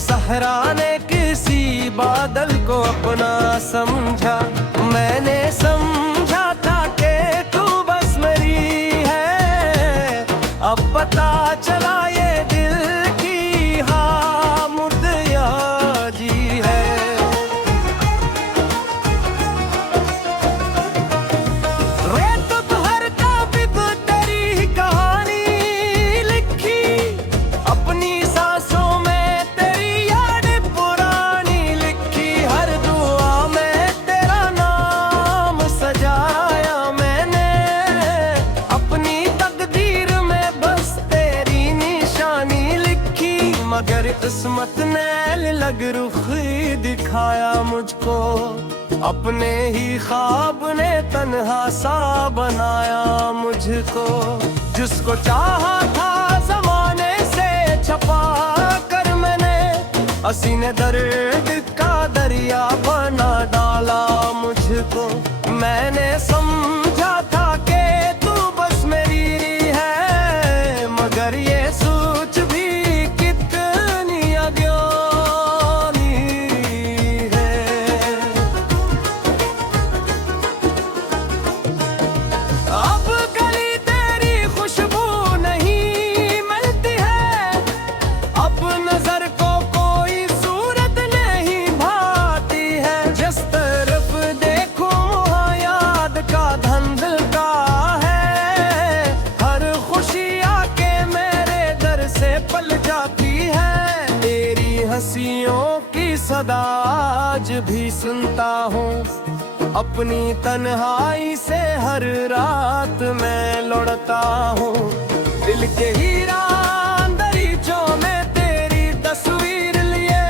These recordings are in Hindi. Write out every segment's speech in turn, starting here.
सहरा ने किसी बादल को अपना समझा। मैंने समझा था कि तू बस मेरी है, अब पता चला ये दिल की हाँ मुद्दयाजी है। रेत भर का भी तेरी कहानी लिखी, अपनी सांसों में तेरी याद पुरानी लिखी। हर दुआ में तेरा नाम सजाया मैंने, अपनी तकदीर में बस तेरी निशानी लिखी। मगर किस्मत ने अलग रुख दिखाया मुझको, अपने ही ख्वाब ने तन्हा सा बनाया मुझको। जिसको चाहा था जमाने से छपा कर मैंने, हसीने दर्द का दरिया बना डाला मुझको। मैंने समझा था कि तू बस मेरी है, मगर ये सोच भी कितनी अज्ञानी है। अब गली तेरी खुशबू नहीं मिलती है, अब नजर को कोई सूरत नहीं भाती है। जिस तरफ देखूं वहाँ याद का धंधल का है, हर खुशी आके मेरे दर से पल जाती है। तेरी हंसियों की सदा आज भी सुनता हूँ, अपनी तन्हाई से हर रात मैं लौटता हूँ। दिल के हीरा दरीचों में तेरी तस्वीर लिए,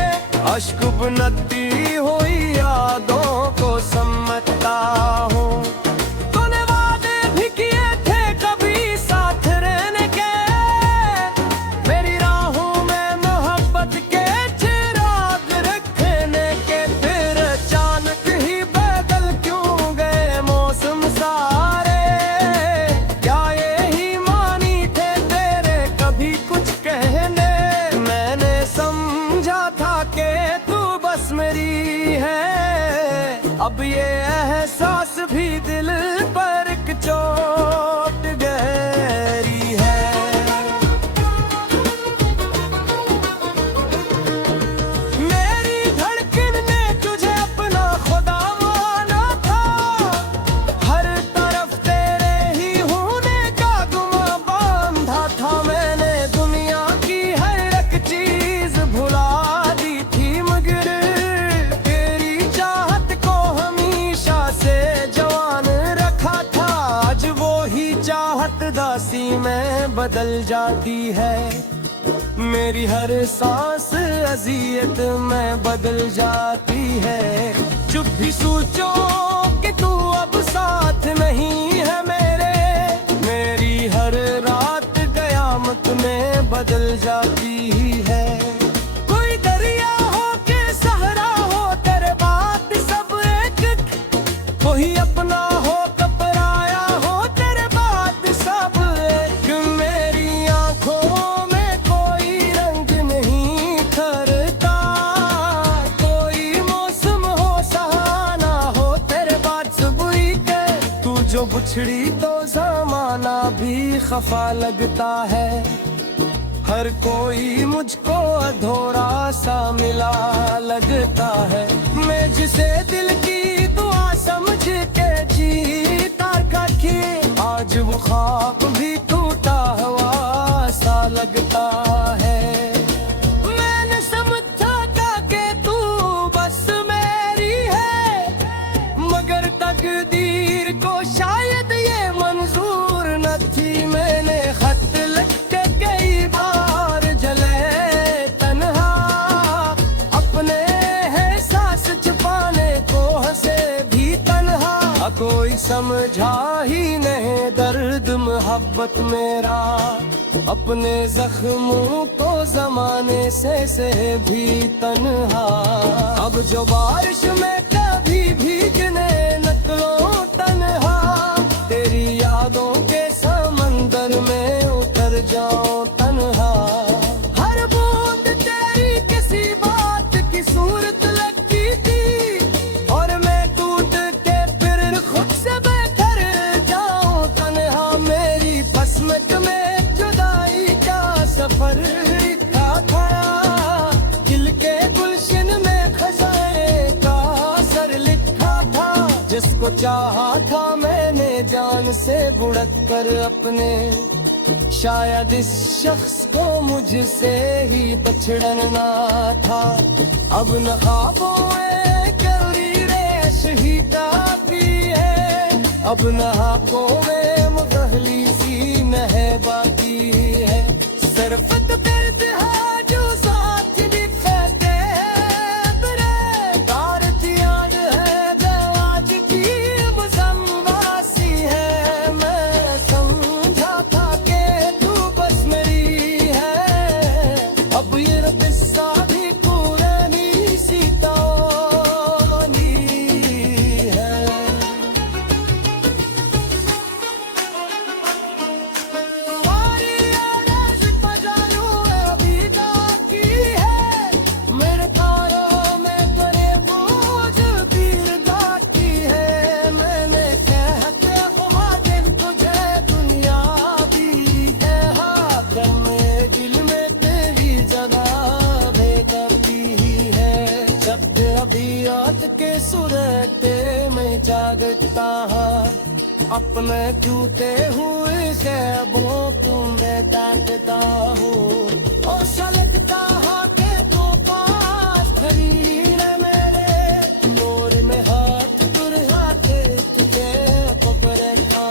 अश्क बुनती हुई यादों को समझता हूँ। तूने वादे भी किए थे कभी साथ रहने के, मेरी राहों में मोहब्बत के चिराग रखने के। फिर अचानक ही बदल क्यों गए मौसम सारे, क्या यही मानी थे तेरे कभी कुछ कहने। मैंने समझा था कि तू बस मेरी है, अब ये एहसास भी दिल पर एक चोट गहरी है। मेरी धड़कन ने तुझे अपना खुदा माना था, हर तरफ तेरे ही होने का गुमा बांधा था। मैंने दुनिया की हर एक चीज भुला दी थी, मगर तेरी चाहत को हमेशा से जवान रखा था। आज वो ही चाहत दासी में बदल जाती है, मेरी हर सांस अजियत में बदल जाती है। चुप भी सोचो कि तू अब साथ नहीं है मेरे, मेरी हर रात कयामत में बदल जाती है। कोई दरिया हो के सहरा हो, तेरे बात सब एक, कोई अपना हो कपराया हो, तेरे बात सब एक। मेरी आंखों में कोई रंग नहीं खरता, कोई मौसम हो सहाना हो, तेरे बात सब एक है। तू जो बुछड़ी तो जमाना भी खफा लगता है, हर कोई मुझको अधूरा सा मिला लगता है। मैं जिसे दिल की दुआ समझ के जीता करके, आज वो ख्वाब भी टूटा हुआ सा लगता है। मैंने समझा था कि तू बस मेरी है, मगर तकदीर को शायद ये मंजूर न थी। मैंने खत लिख के कई बार जले तन्हा, अपने एहसास छुपाने को हंसे भी तन्हा। कोई समझा ही नहीं दर्द मोहब्बत मेरा, अपने जख्मों को जमाने से भी तन्हा। अब जो बारिश में कभी भीगने निकलो तन्हा, तेरी यादों के समंदर में उतर जाओ तन्हा। हर बूंद तेरी किसी जिसको चाहा था मैंने जान से बुड़क कर अपने, शायद इस शख्स को मुझसे ही बछड़न ना था। अब न ख्वाबों में कली रेश ही काफी है, अब न हाथों में मुगहली सी महबाती है। सरफत दर्द है जो साथ दिखाते बरे, तारत याद है जवाज की मुसम्मासी है। मैं समझा था कि तू बस मेरी है, अब ये किस्सा भी पुरानी सी कहानी है। तुम्हारी आवाज़ बजारू अभी बाकी है, मेरे कानों में तेरे बोझ पीर बाकी है। मैंने कहते हुआ दिल तुझे दुनिया दी है, हाथ में दिल में तेरी जगह बेकती है। जब तबीयत के सूरते में जागता है, अपने टूटे हुए ख्वाबों को मैं ताकता हूँ, और लगता है कि तू पास खड़ी है मेरे। मोर में हाथ दुर्हाते तुझे पकड़े था,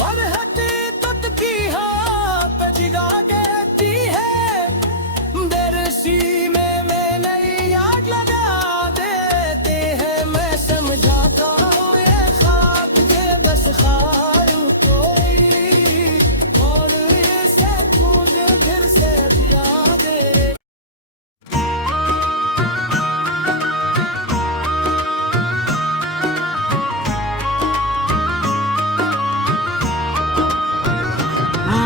और हकीकत की हाँ पे जिगा देती है। बेरसी में नई याद लगा देते हैं। मैं समझाता हूँ ये ख्वाब के बस खारू कोई, और ये सब मुझे फिर से दिया दे।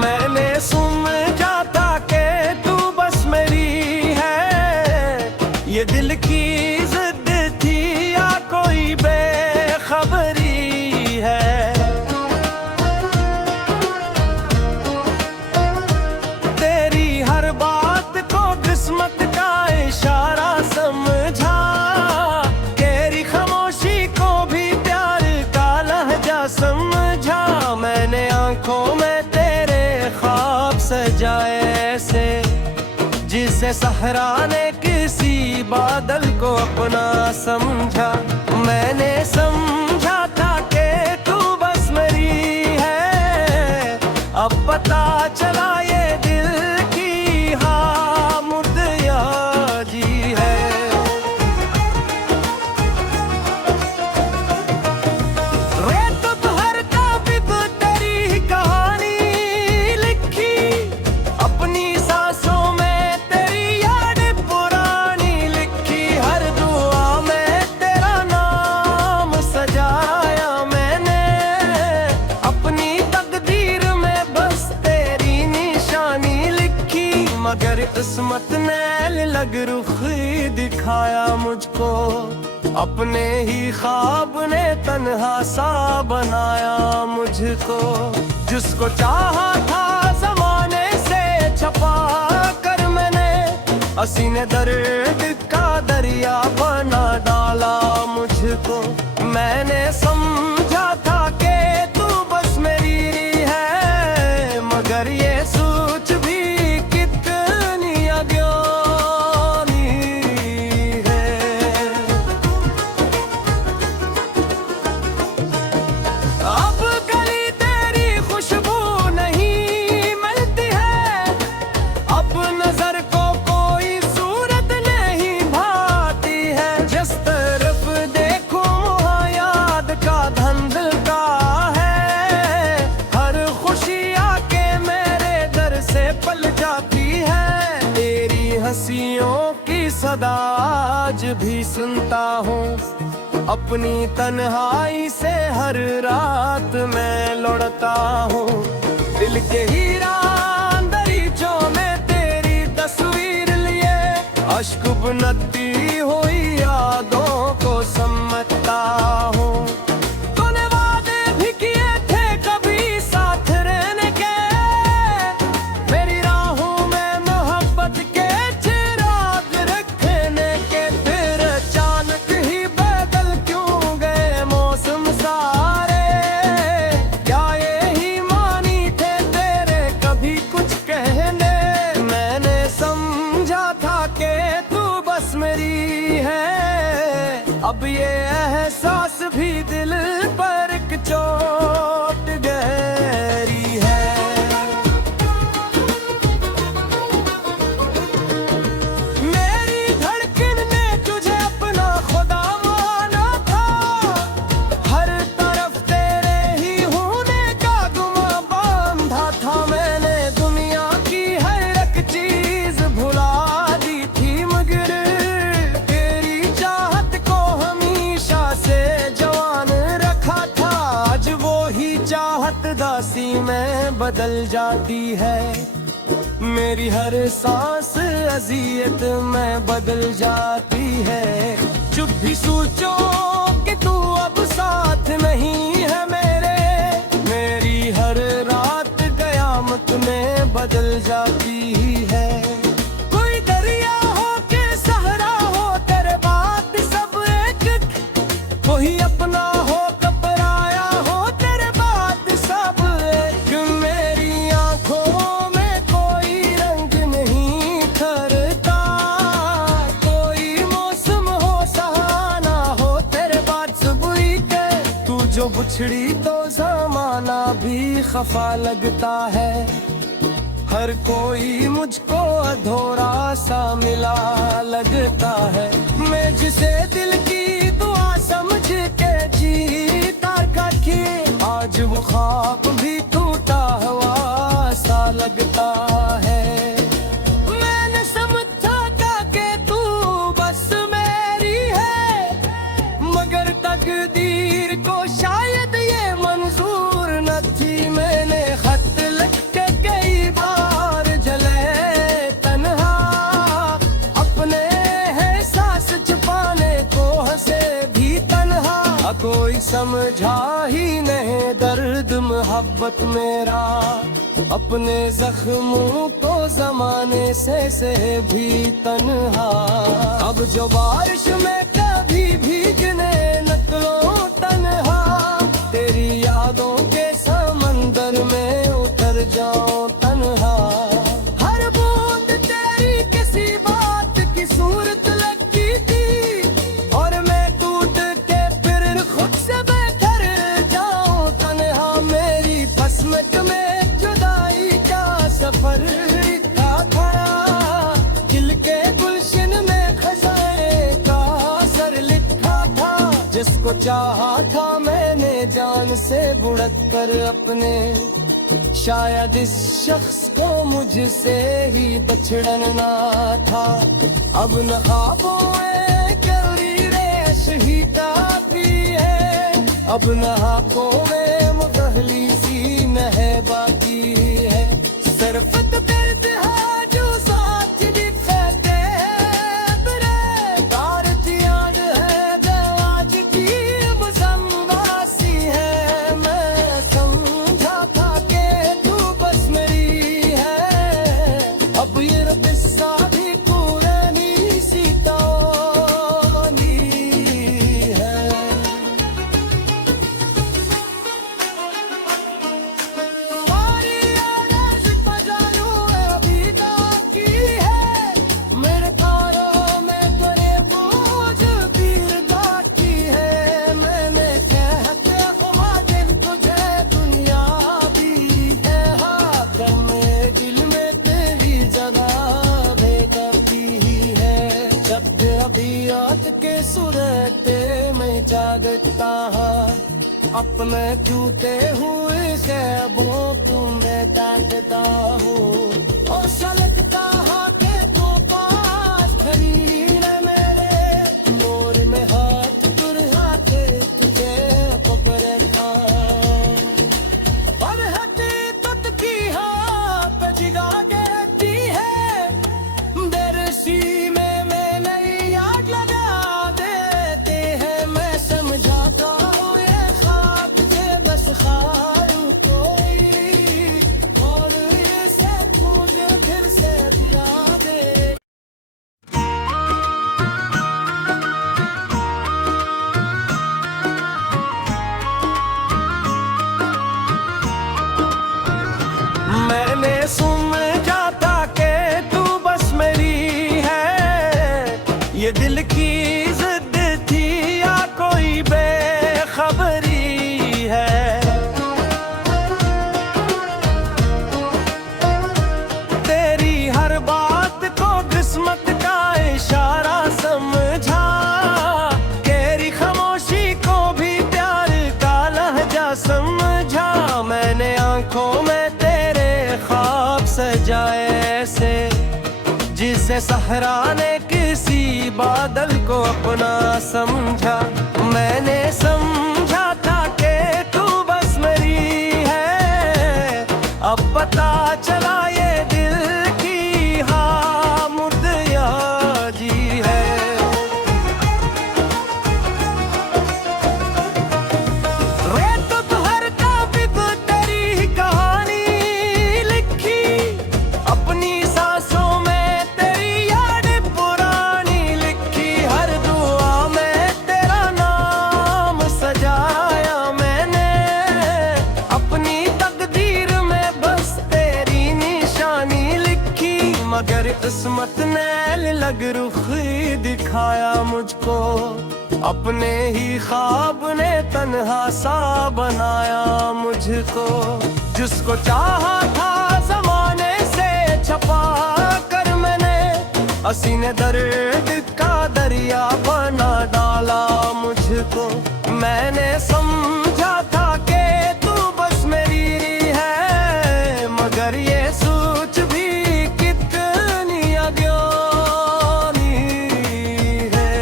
मैंने समझा था कि तू बस मेरी है, ये दिल की जिद थी या कोई बेखबरी है। तेरी हर बात को किस्मत का इशारा समझा, तेरी खामोशी को भी प्यार का लहजा समझा। मैंने आंखों में तेरे ख्वाब सजाए ऐसे, जिसे सहरा ने किसी बादल को अपना समझा। मैंने समझा था कि तू बस मेरी है, अब पता चला ये दिल की हाँ मुर्दयाजी है। रेत भर का भी तेरी कहानी लिखी, अपनी सांसों में तेरी याद पुरानी लिखी। हर दुआ में तेरा नाम सजाया मैंने, अपनी तकदीर में बस तेरी निशानी लिखी। मगर किस्मत ने लग रुख दिखाया मुझको, अपने ही ख्वाब ने तन्हा सा बनाया मुझको। जिसको चाहा था जमाने से छपा कर मैंने, हसीने दर्द का दरिया बना डाला मुझको। मैंने समझा था कि तू बस मेरी है, मगर ये सोच भी कितनी अज्ञानी है। अब गली तेरी खुशबू नहीं मिलती है, अब नजर को कोई सूरत नहीं भाती है। जिस तरफ देखो वहाँ याद का धंधका है, हर खुशी आके मेरे दर से पल जाती है। तेरी हंसियों की सदा आज भी सुनता हूँ, अपनी तन्हाई से हर रात मैं लौटता हूँ। दिल के हीरा दरीचों में तेरी तस्वीर लिए, अश्क बुनती हुई यादों को समझता हूँ। तूने वादे भी किए थे कभी साथ रहने के, मेरी राहों में मोहब्बत के चिराग रखने के। फिर अचानक ही बदल क्यों गए ये एहसास भी दिल पर एक चोट गहरी है। मेरी धड़कन ने तुझे अपना खुदा माना था, हर तरफ तेरे ही होने का गुमा बांधा था। मैंने दुनिया की हर एक चीज भुला दी थी, मगर तेरी चाहत को हमेशा से जवान रखा था। आज वो ही चाहत दासी में बदल जाती है, मेरी हर सांस अजियत में बदल जाती है। चुप भी सोचो कि तू अब साथ नहीं है मेरे, मेरी हर रात कयामत में बदल जाती है। कोई दरिया हो के सहरा हो, तेरे बात सब एक, कोई अपना हो कपराया हो, तेरे बात सब एक। मेरी आंखों में कोई रंग नहीं खरता, कोई मौसम हो सहाना हो, तेरे बात सुबह के। तू जो बुछड़ी तो जमाना भी खफा लगता है, हर कोई मुझको अधूरा सा मिला लगता है। मैं जिसे दिल की दुआ समझ के जीता करके, आज वो ख्वाब भी टूटा हुआ सा लगता है। मैंने समझा था कि तू बस मेरी है, मगर तकदीर को शायद ये मंजूर न थी। मैंने खत लिख के कई बार जले तन्हा, अपने एहसास छुपाने को हंसे भी तन्हा। कोई समझा ही नहीं दर्द मोहब्बत मेरा, अपने जख्मों को जमाने से भी तन्हा। अब जो बारिश में कभी भीगने निकलो तन्हा, तेरी यादों के समंदर में उतर जाओ तन्हा। हर बूंद तेरी किसी बात की सूरत लगती थी, और मैं टूट के फिर खुद से बेहतर जाऊं तन्हा। मेरी किस्मत में जुदाई का सफर लिखा था, दिल के गुलशन में खजाने का सर लिखा था। जिसको चाहा था मैंने जान से बुढ़क कर अपने, शायद इस शख्स को मुझसे ही बछड़न ना था। अब न ख्वाबों में करी रेश ही काफी है, अब न हाथों में मुगहली सी नह बाकी है। सिर्फ दर्द है जो साथ दिखते बरे, तारत याद है दवाज की मुजम्बासी है। मैं समझा था कि तू बस मेरी है, अब ये किस्सा भी पुरानी सी कहानी है। तुम्हारी आवाज़ बजालू अभी बाकी है, मेरे कारों में तेरे बोझ पीर बाकी है। मैंने कहते हुआ दिल तुझे दुनिया भी कहा, कर मेरे दिल में तेरी जगह बेकती है। जब अबियत के सुरते में जागता है, अपने टूटे हुए ख्वाबों तुम्हें ताकता हूँ। और लगता है कि तू पास खड़ी है मेरे, मोर में हाथ दुर्हा के तुझे पकड़े था। और हकीकत की हाथ पे जिगा देती है, बेरसी में नई आग लगा देते हैं। मैं समझाता हूँ ये ख्वाब जे बस ख्याल कोई, और ये सब कुछ फिर से दिया दे। मैंने समझा था कि तू बस मेरी है, ये दिल की जिद थी। सहरा ने किसी बादल को अपना समझा। मैंने समझा था कि तू बस मेरी है, अब पता चला ये दिल की हामुदयाजी है। रेत भर का बिब तेरी कहानी लिखी, अपनी सांसों में तेरी याद पुरानी लिखी। हर दुआ में तेरा नाम सजाया मैंने, अपनी तकदीर में बस तेरी निशानी लिखी। मगर किस्मत ने लग रुख दिखाया मुझको, अपने ही ख्वाब ने तन्हा सा बनाया मुझको। जिसको चाहा था जमाने से छपा कर मैंने, हसीने दर्द का दरिया बना डाला मुझको। मैंने समझा था कि तू बस मेरी है, मगर ये सोच भी कितनी अज्ञानी है।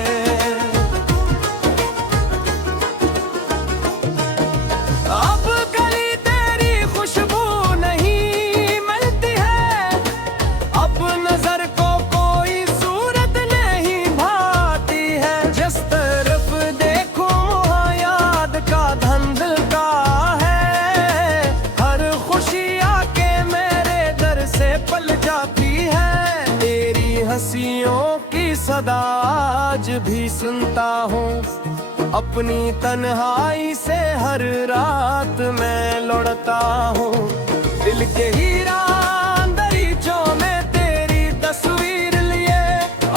अब गली तेरी खुशबू नहीं मिलती है, अब नजर को कोई सूरत नहीं भाती है। जिस तरफ देखो वहाँ याद का धंधका है, हर खुशी आके मेरे दर से पल जाती है। तेरी हंसियों की सदा आज भी सुनता हूँ, अपनी तन्हाई से हर रात मैं लौटता हूँ। दिल के हीरा दरीचों में तेरी तस्वीर लिए,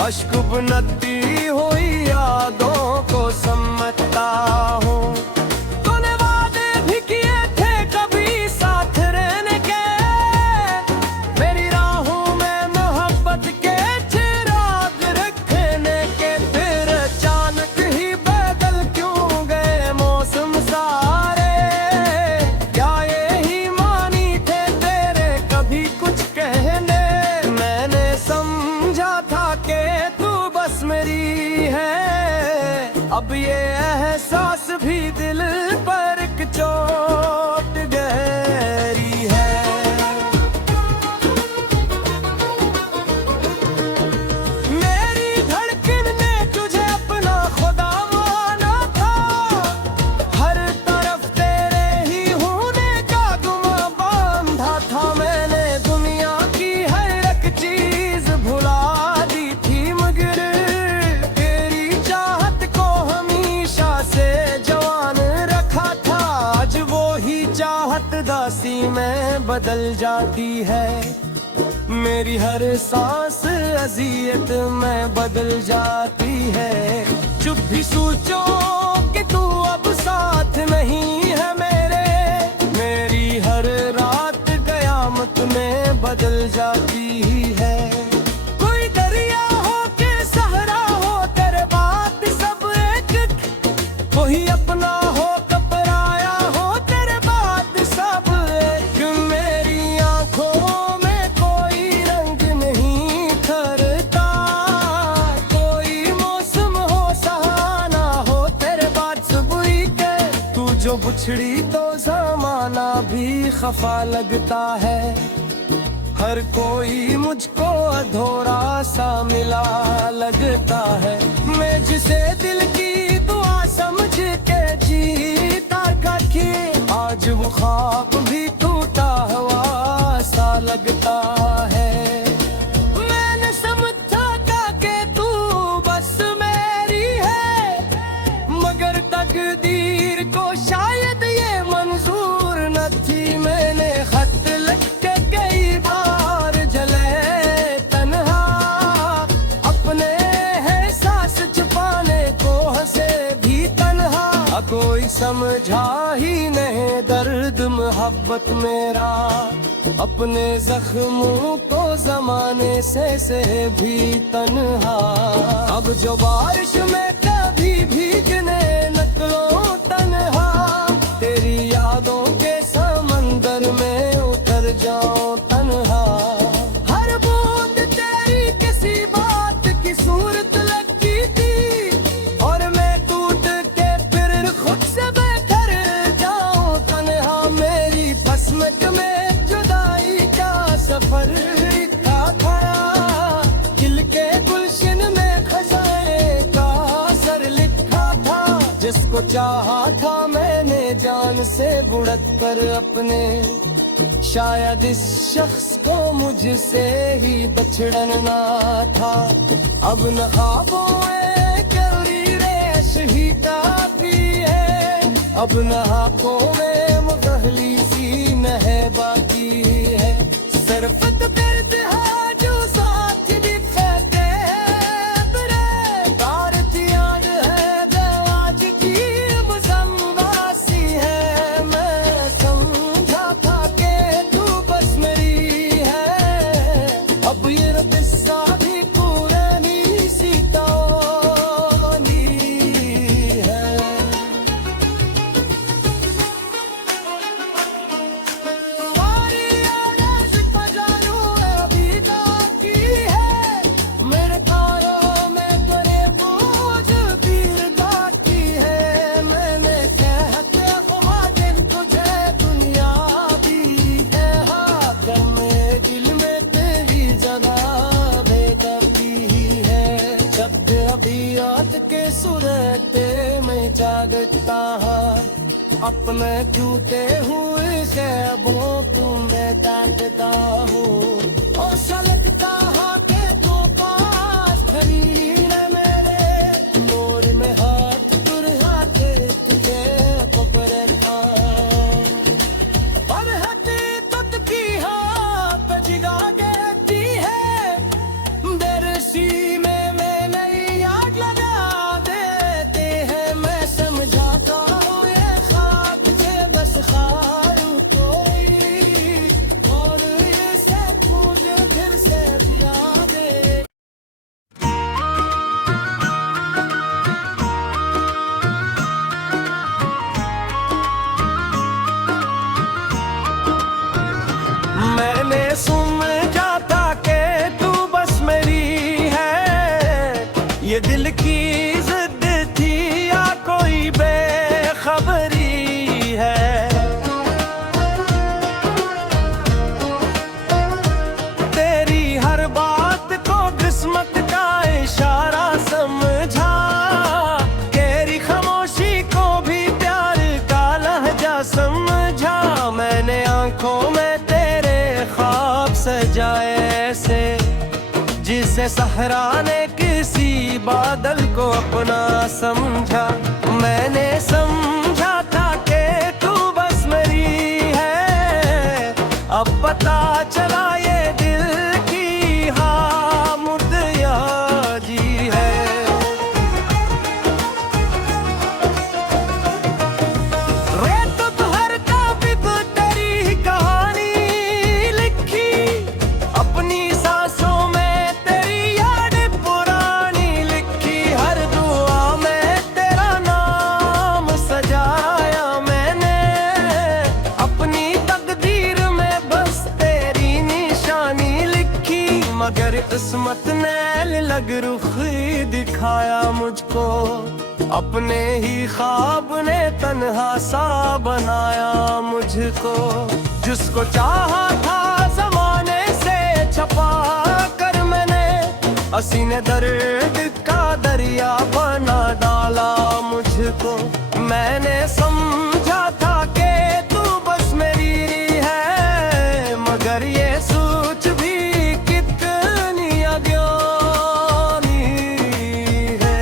अश्क बुनती हुई यादों को समझता हूँ। तूने वादे भी किए थे कभी साथ रहने के, मेरी राहों में मोहब्बत के चिराग रखने के। फिर अचानक ही बदल क्यों गए मौसम सारे, क्या यही मानी थे तेरे कभी कुछ कहने। मैंने समझा था कि तू बस मेरी है, अब ये एहसास भी दिल पर एक चोट गहरी है। मेरी धड़कन ने तुझे अपना खुदा माना था, हर तरफ तेरे ही होने का गुमा बांधा था। मैंने दुनिया की हर एक चीज भुला दी थी, मगर तेरी चाहत को हमेशा से जवान रखा था। आज वो ही चाहत दासी में बदल जाती है, मेरी हर सांस अजियत में बदल जाती है। चुप भी सोचो कि तू अब साथ नहीं है मेरे, मेरी हर रात कयामत में बदल जाती है। कोई दरिया हो के सहरा हो तेरे बात सब एक, कोई अपना हो कपराया हो तेरे बात सब एक। मेरी आंखों में कोई रंग नहीं ठहरता, कोई मौसम हो सहाना हो तेरे बात सुबह के। तू जो बुछड़ी तो जमाना भी खफा लगता है, हर कोई मुझको अधूरा सा मिला लगता है। मैं जिसे दिल की दुआ समझ के जीता करके, आज वो ख्वाब भी टूटा हुआ सा लगता है। मैंने समझा था कि तू बस मेरी है, मगर तकदीर को शायद ये मंजूर न थी। मैंने खत लिख के कई बार जले तन्हा, अपने एहसास छुपाने को हंसे भी तन्हा। कोई समझा ही नहीं दर्द मोहब्बत मेरा, अपने जख्मों को जमाने से भी तन्हा। अब जो बारिश में कभी भीगने निकलो तन्हा, तेरी यादों के समंदर में उतर जाओ तन्हा। हर बूंद तेरी किसी बात सूरत लगती थी और मैं टूट के फिर खुद से बेहतर जाऊं तन्हा मेरी बसमत में जुदाई का सफर था दिल के गुलशन में खजाने का सर लिखा था जिसको चाहा था मैंने जान से बुढ़त कर अपने शायद इस शख्स को मुझसे ही बछड़ना था अब न ख्वाबों में करी रेश ही काफी है अब न आँखों में मुगहली सी नहे बाकी है सरफत करते जो साथ दिखते बरे तारत याद है दवाज की मुसम्मासी है मैं समझा था के तू बस मेरी है अब ये किस्सा भी पुरानी सी कहानी है सारी यादें खजानों में अभी बाकी है मेरे तारों में तेरे बोझ पीर बाकी है मैंने कहते ख्वाहिश तुझे दुनिया दी है हाथ में दिल में तेरी जगह बेदबी है जब अबियत के सूरत में जागता अपने टूटे हुए ख्वाबों को मैं काटता हूँ और सलगता के तो पास खड़ी है मेरे मोर में हाथ दुर्हाते तुझे पकड़ता और हकीकत की हाथ जिगा देती है दरसी में नई आग लगा देते हैं मैं समझाता हूँ ये ख्वाब जे बस खारू कोई और ये सब मुझे फिर से पिला दे मैंने समझा था कि तू बस मेरी है ये दिल की जिद थी या कोई बेखबरी है तेरी हर बात को किस्मत का इशारा समझा तेरी खामोशी को भी प्यार का लहजा समझा मैंने आंखों में तेरे ख्वाब सजाए ऐसे जिसे सहरा ने किसी बादल को अपना समझा मैंने समझा था कि तू बस मेरी है अब पता चला ये दिल की हाँ मुद्दयाजी है रेत भर का भी तेरी कहानी लिखी अपनी सांसों में तेरी याद पुरानी लिखी हर दुआ में तेरा नाम सजाया मैंने अपनी तकदीर में बस तेरी निशानी लिखी मगर किस्मत ने लग रुख दिखाया मुझको अपने ही ख्वाब ने तन्हा सा बनाया मुझको जिसको चाहा था जमाने से छपा कर मैंने हसीने दर्द का दरिया बना डाला मुझको मैंने समझा था कि तू बस मेरी है मगर ये सोच भी कितनी अज्ञानी है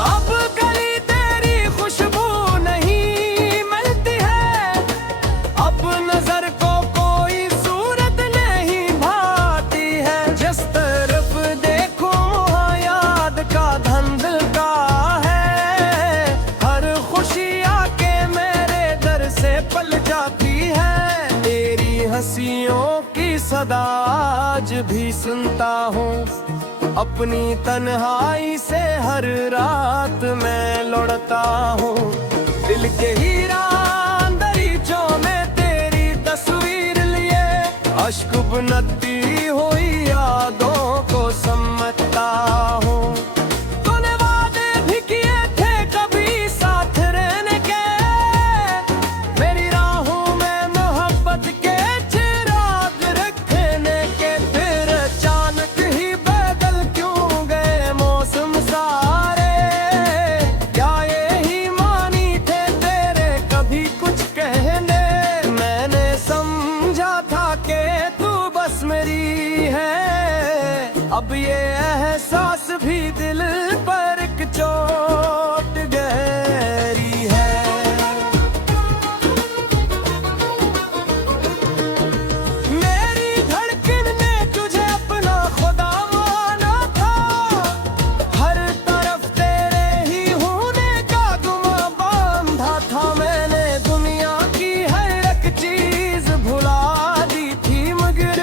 अब गली तेरी खुशबू नहीं मिलती है अब नजर को कोई सूरत नहीं भाती है जिस तरफ देखो वहाँ याद का धंधका है हर खुशी आके मेरे दर से पल जाती है तेरी हंसियों की सदा आज भी सुनता हूँ अपनी तन्हाई से हर रात मैं लौटता हूँ दिल के हीरा दरीचों में तेरी तस्वीर लिए अश्क बनती हुई यादों को समझता हूँ। तूने वादे भी किए थे कभी साथ रहने के, मेरी राहों में मोहब्बत के चिराग रखने के। फिर अचानक ही बदल क्यों गए मौसम सारे, क्या यही मानी थे तेरे कभी कुछ कहने। मैंने समझा था कि तू बस मेरी है, अब ये एहसास भी दिल पर एक चोट गहरी है। मेरी धड़कन ने तुझे अपना खुदा माना था, हर तरफ तेरे ही होने का गुमा बांधा था। मैंने दुनिया की हर एक चीज भुला दी थी, मगर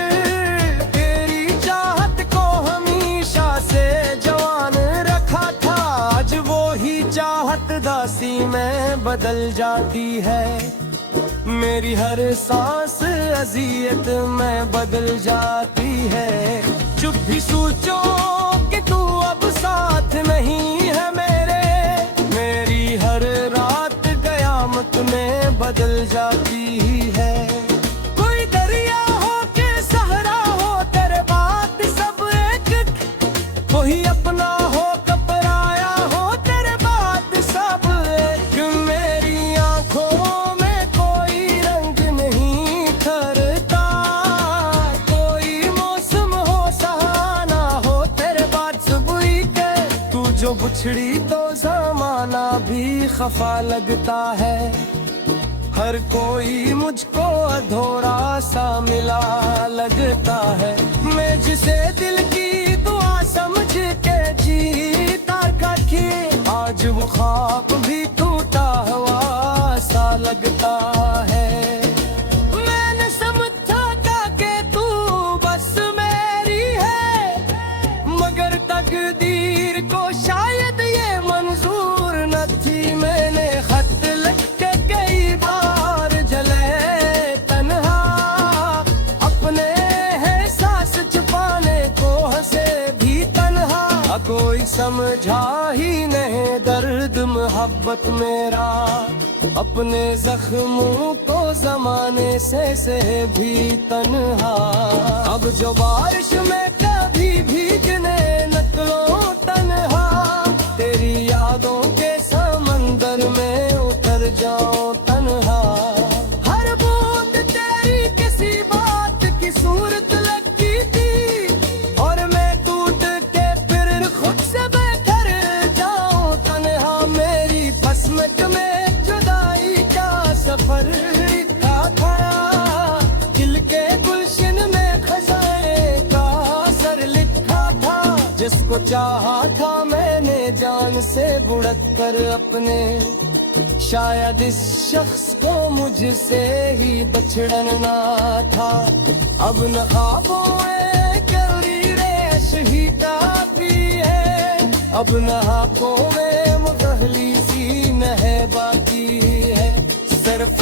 तेरी चाहत को हमेशा से जवान रखा था। आज वो ही चाहत दासी में बदल जाती है, मेरी हर सांस अजियत में बदल जाती है। चुप भी सोचो कि तू अब साथ नहीं है मेरे, मेरी हर रात कयामत में बदल जाती है। कोई दरिया हो के सहरा हो, तेरे बात सब एक, कोई अपना हो कपराया हो, तेरे बात सब एक। मेरी आंखों में कोई रंग नहीं ठहरता, कोई मौसम हो सहाना हो, तेरे बात सब एक है। तू जो बुछड़ी तो जमाना भी खफा लगता है, हर कोई मुझको अधूरा सा मिला लगता है। मैं जिसे दिल की दुआ समझ के जीता करके, आज वो ख्वाब भी टूटा हुआ सा लगता है। मैंने समझा था कि तू बस मेरी है, मगर तकदीर को शायद ये मंजूर न थी। मैंने खत लिख के कई बार जले तन्हा, अपने एहसास छुपाने को हंसे भी तन्हा। कोई समझा ही नहीं दर्द मोहब्बत मेरा, अपने जख्मों को जमाने से भी तन्हा। अब जो बारिश में कभी भीगने निकलो तन्हा, तेरी यादों के समंदर में उतर जाओ तन्हा। हर बूंद तेरी किसी बात की सूरत लगती थी, और मैं टूट के फिर खुद से बेहतर जाऊं तन्हा। मेरी फसमत में जुदाई का सफर लिखा था, दिल के गुलशन में खजाने का सर लिखा था। जिसको चाहा था मैंने जान से बुढ़त कर अपने, शायद इस शख्स को मुझसे ही बछड़न ना था। अब न ख्वाबों में कली रेश ही काफी है, अब न हाथों में मुगहली सी नह बाकी है। सिर्फ